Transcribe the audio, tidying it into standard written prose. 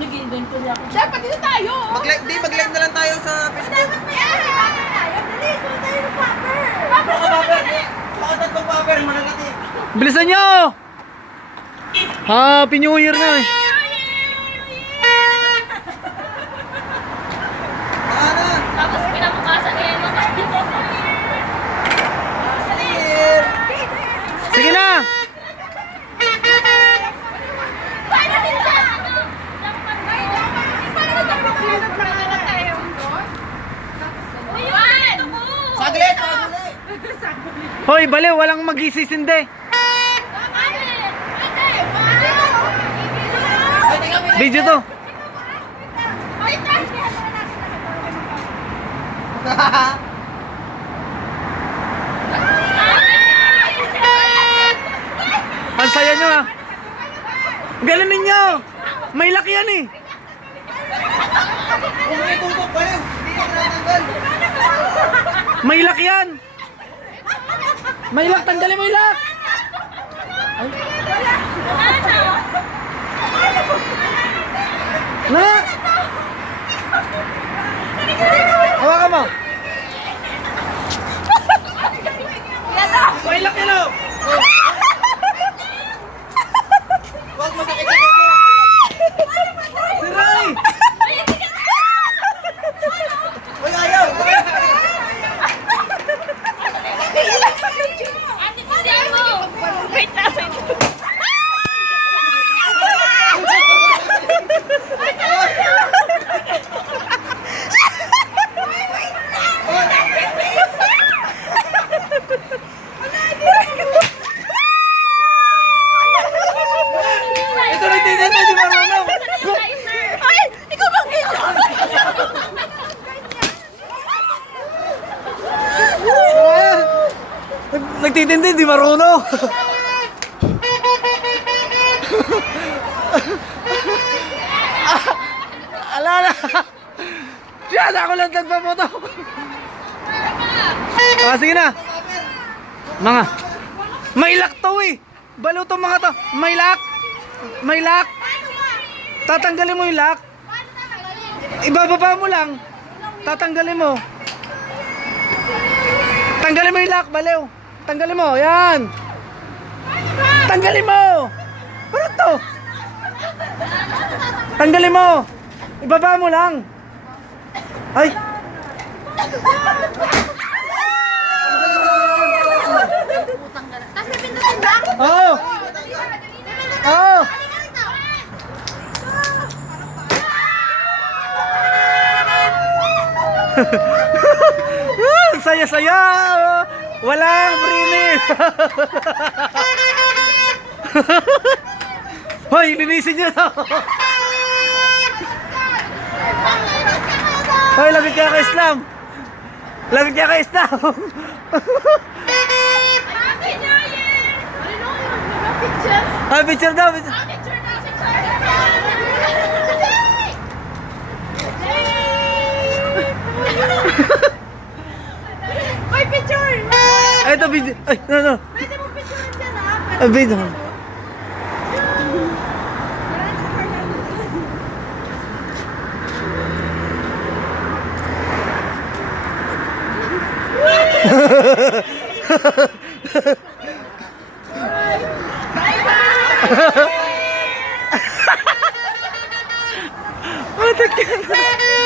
Nag-invento niya ako. Dapat dito tayo. Mag-live na lang tayo sa Facebook. Dapat may tayo. Dali, suot tayo ng popper. Baka tatlong paper, malagati. Bilisan nyo! Happy New Year na eh. Ano? Tapos pinabukasan niya yung mga Sige na! Saglit! Hoy, baliw, walang mag-isisindi. Video to. Ang saya nyo ah. Galing ninyo. May laki yan eh. Kung may tutok pa yun, hindi ka natanggal. May laki yan. May lak, tanggalin mo yung lak. Na! Hawakan mo. May lak yan oh. Huwag masakit ako. Si Ray! Uy, ayaw! Ate, sundian mo! Wait na, wait. Ito na titin mo, di marunong. Ay, ikaw bang video? Nagtitindi, di marunong. Ala na. Diyan, ako lang nagpapoto. Sige na. Mga. May lock to eh. Balo to mga to. May lock. May lock. Tatanggalin mo yung lock. Ibababa mo lang. Tatanggalin mo. Tanggalin mo yung lock, baliw. Tanggalin mo, yan. Tanggalin mo. Ano to? Tanggalin mo. Ibaba mo lang. Ay. Tapos may pindutin ba? Oh. Oh. Saya-saya. Walang brinis. Hoy, linisin niyo na. Hoy, labit ka kay Islam. Labit ka kay Islam. Ay, picture daw. Picture. May picture! Ay, ito video. Ay, no. Pwede mo picture dyan ha? Ay, video. Matak yan.